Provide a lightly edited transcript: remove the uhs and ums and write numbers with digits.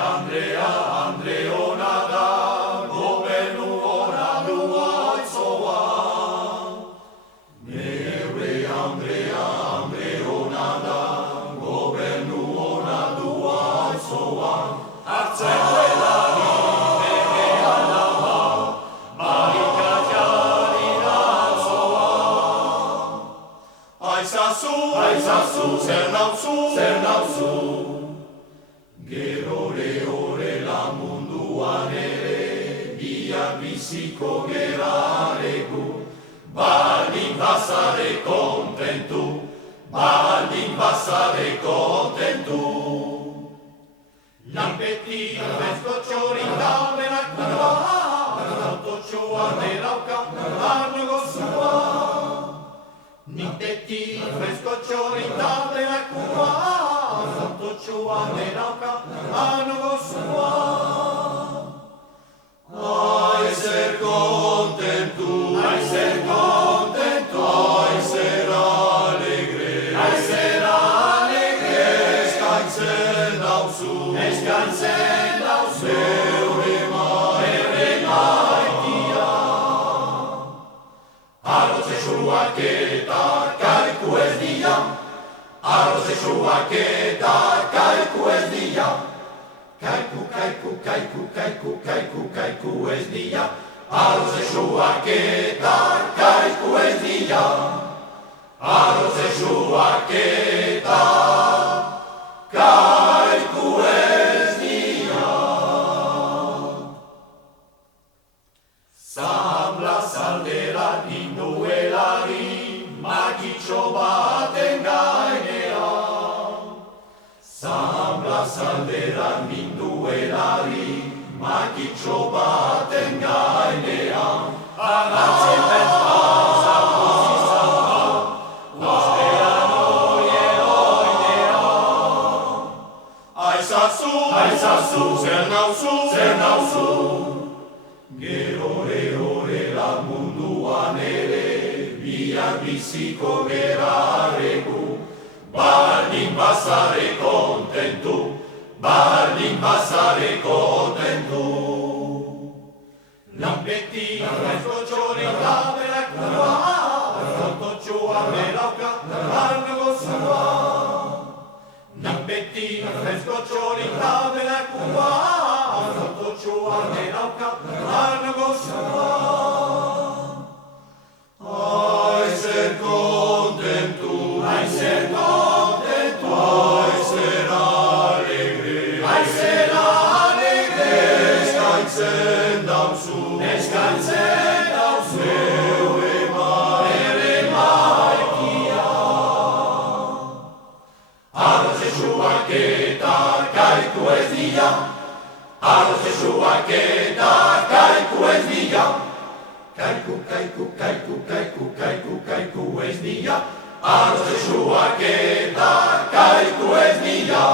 Andre ona da, gobernu ona du altzoa. Nere Andre ona da, gobernu ona du altzoa. Hartzen duelari bere alaba, barikatari altzoa. Aizazu, zer nauzu, gerore horrela munduan ere, biak biziko geraregu, baldin bazare kontentu, Lanpeti arrezko txorin daudenak nua, autotxoa derauka, arno gozua. Nik beti arrezko txorin daudenak nua, autotxoa derauka, arno gozua. Ai zer kontentu, ai zer alegre, eskaintzen dauzu, beure maitia. Arrotzesuak eta kaiku ez dira, Kaiku ez dira, arrotzesuak eta kaiku ez dira, Zaldera ninduelari, makitxo baten gainean. Zaldera ninduelari, makitxo baten gainean. Agatzen bez bauzako zizan bat, ustean oien oinean. Aizazu, zer nauzu, gerore horrela munduan ere, biak biziko geraregu, baldin bazare kontentu, Lanpeti arrezko txorin daudenak nua, autotxoa derauka, arno gozua. Lanpeti arrezko txorin daudenak nua, autotxoa derauka, arno gozua. Ai zer kontentu, ai zer alegre, eskaintzen dauzu, beure maitia. Arrotzesuak eta kaiku ez dira, Kaiku ez dira, arrotzesuak eta kaiku ez dira,